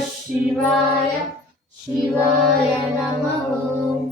शिवाय शिवाय नमः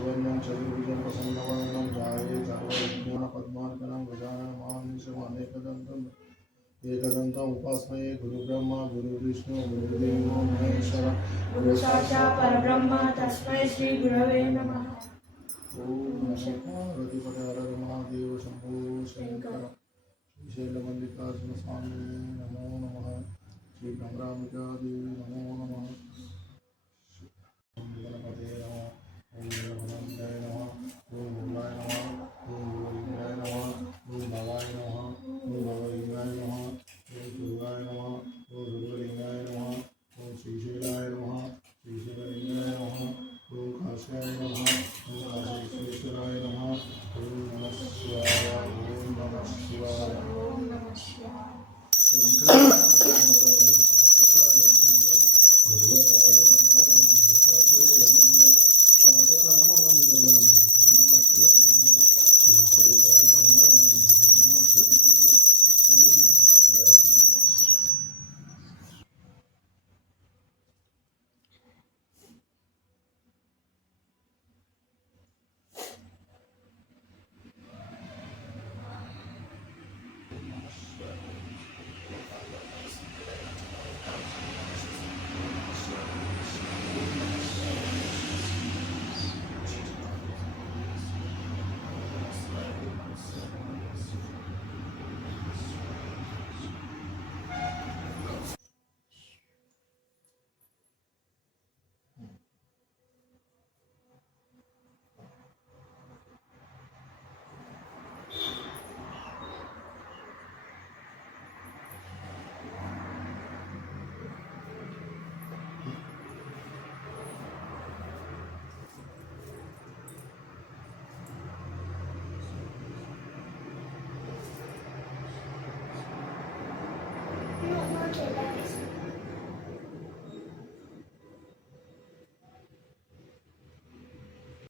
శివన్యం చతుర్భుజం ప్రసన్నవర్ణం ఛాయే సర్వజ్ఞాన పద్మార్కణం గజానన మహానిశం అనేకదంతం ఏకదంతం ఉపాస్మయే గురు బ్రహ్మ గురు విష్ణు గురుదేవో మహేశ్వర గురు సాక్షాత్ పరబ్రహ్మ తస్మై శ్రీ గురవే నమః ఓం శంకరతిపటార మహాదేవ శంభో శంకర శ్రీశైల మల్లికార్జున స్వామి నమో నమః శ్రీ భ్రమరామికా దేవి నమో నమః Thank you. La